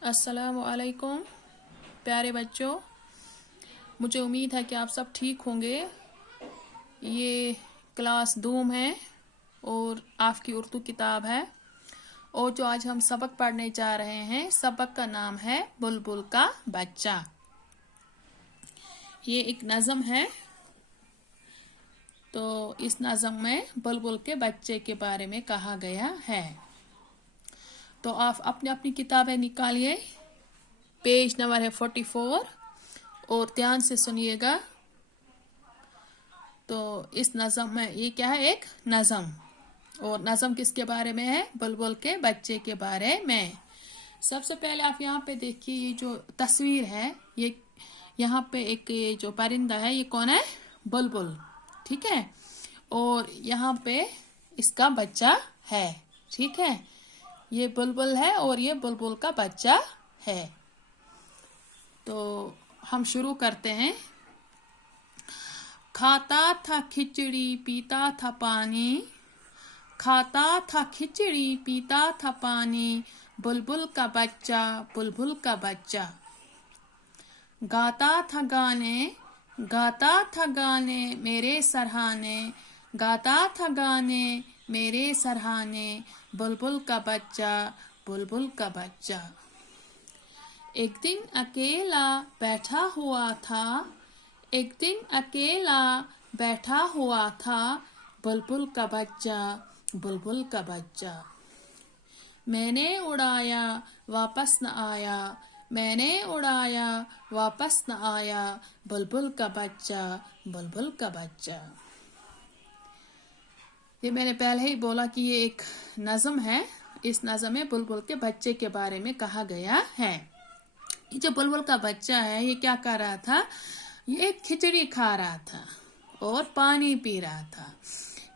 अस्सलाम वालेकुम प्यारे बच्चों, मुझे उम्मीद है कि आप सब ठीक होंगे। ये क्लास दूम है और आपकी उर्दू किताब है, और जो आज हम सबक पढ़ने जा रहे हैं, सबक का नाम है बुलबुल का बच्चा। ये एक नज़म है, तो इस नज़म में बुलबुल के बच्चे के बारे में कहा गया है। तो आप अपनी अपनी किताबें निकालिए, पेज नंबर है 44 और ध्यान से सुनिएगा। तो इस नज़म में ये क्या है, एक नज़म, और नज़म किसके बारे में है? बुलबुल के बच्चे के बारे में। सबसे पहले आप यहाँ पे देखिए, ये जो तस्वीर है, ये यहाँ पे एक ये जो परिंदा है, ये कौन है? बुलबुल, ठीक है। और यहाँ पे इसका बच्चा है, ठीक है। ये बुलबुल है और ये बुलबुल का बच्चा है। तो हम शुरू करते हैं। खाता था खिचड़ी पीता था पानी, खाता था खिचड़ी पीता था पानी, बुलबुल का बच्चा, बुलबुल का बच्चा। गाता था गाने, गाता था गाने मेरे सरहाने, गाता था गाने मेरे सरहाने, बुलबुल का बच्चा, बुलबुल का बच्चा। एक दिन अकेला बैठा हुआ था, एक दिन अकेला बैठा हुआ था, बुलबुल का बच्चा, बुलबुल का बच्चा। मैंने उड़ाया वापस न आया, मैंने उड़ाया वापस न आया, बुलबुल का बच्चा, बुलबुल का बच्चा। ये मैंने पहले ही बोला कि ये एक नज़म है। इस नज़म में बुलबुल के बच्चे के बारे में कहा गया है। ये जो बुलबुल का बच्चा है, ये क्या कर रहा था? ये खिचड़ी खा रहा था और पानी पी रहा था।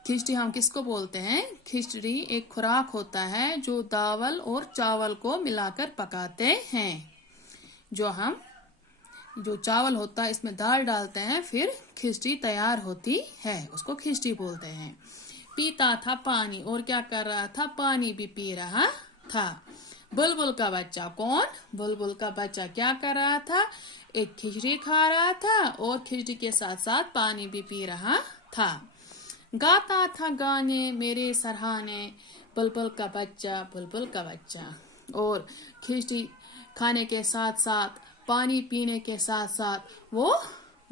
खिचड़ी हम किसको बोलते हैं? खिचड़ी एक खुराक होता है जो दावल और चावल को मिलाकर पकाते हैं। जो चावल होता है, इसमें दाल डालते हैं, फिर खिचड़ी तैयार होती है, उसको खिचड़ी बोलते हैं। पीता था पानी, और क्या कर रहा था? पानी भी पी रहा था। बुलबुल का बच्चा कौन? बुलबुल का बच्चा क्या कर रहा था? एक खिचड़ी खा रहा था और खिचड़ी के साथ साथ पानी भी पी रहा था। गाता था गाने मेरे सरहाने, बुलबुल का बच्चा, बुलबुल का बच्चा। और खिचड़ी खाने के साथ साथ, पानी पीने के साथ साथ वो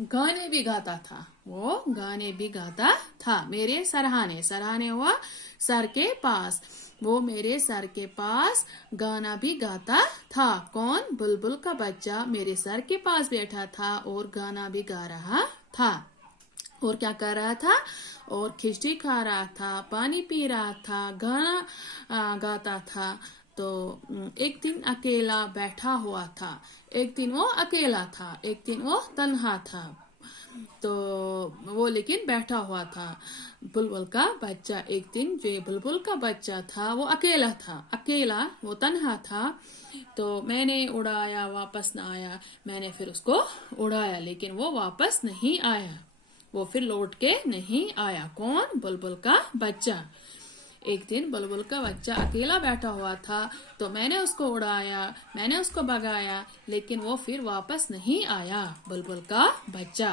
गाने भी गाता था, वो गाने भी गाता था। मेरे सरहाने, सरहाने हुआ सर के पास, वो मेरे सर के पास गाना भी गाता था। कौन? बुलबुल का बच्चा मेरे सर के पास बैठा था और गाना भी गा रहा था। और क्या कर रहा था? और खिचड़ी खा रहा था, पानी पी रहा था, गाना गाता था। तो एक दिन अकेला बैठा हुआ था, एक दिन वो अकेला था, एक दिन वो तन्हा था, तो वो लेकिन बैठा हुआ था। बुलबुल का बच्चा, एक दिन जो ये बुलबुल का बच्चा था, वो अकेला था, अकेला, वो तन्हा था। तो मैंने उड़ाया वापस न आया, मैंने फिर उसको उड़ाया लेकिन वो वापस नहीं आया, वो फिर लौट के नहीं आया। कौन? बुलबुल का बच्चा। एक दिन बुलबुल का बच्चा अकेला बैठा हुआ था, तो मैंने उसको उड़ाया, मैंने उसको भगाया, लेकिन वो फिर वापस नहीं आया, बुलबुल का बच्चा,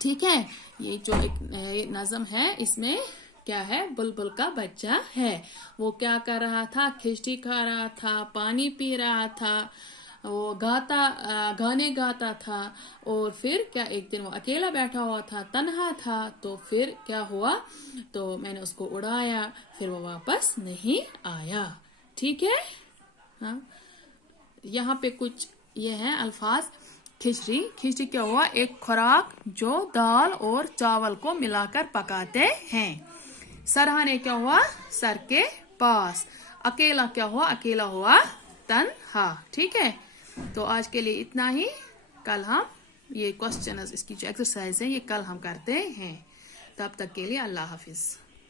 ठीक है। ये जो एक नज़म है, इसमें क्या है? बुलबुल का बच्चा है। वो क्या कर रहा था? खिचड़ी खा रहा था, पानी पी रहा था, वो गाने गाता था, और फिर क्या, एक दिन वो अकेला बैठा हुआ था, तन्हा था, तो फिर क्या हुआ? तो मैंने उसको उड़ाया, फिर वो वापस नहीं आया, ठीक है। हाँ, यहाँ पे कुछ ये हैं अल्फाज। खिचड़ी, खिचड़ी क्या हुआ? एक खुराक जो दाल और चावल को मिलाकर पकाते हैं। सरहाने क्या हुआ? सर के पास। अकेला क्या हुआ? अकेला हुआ तन्हा, ठीक है। तो आज के लिए इतना ही। कल हम ये क्वेश्चन, इसकी जो एक्सरसाइज है, ये कल हम करते हैं। तब तक के लिए अल्लाह हाफिज।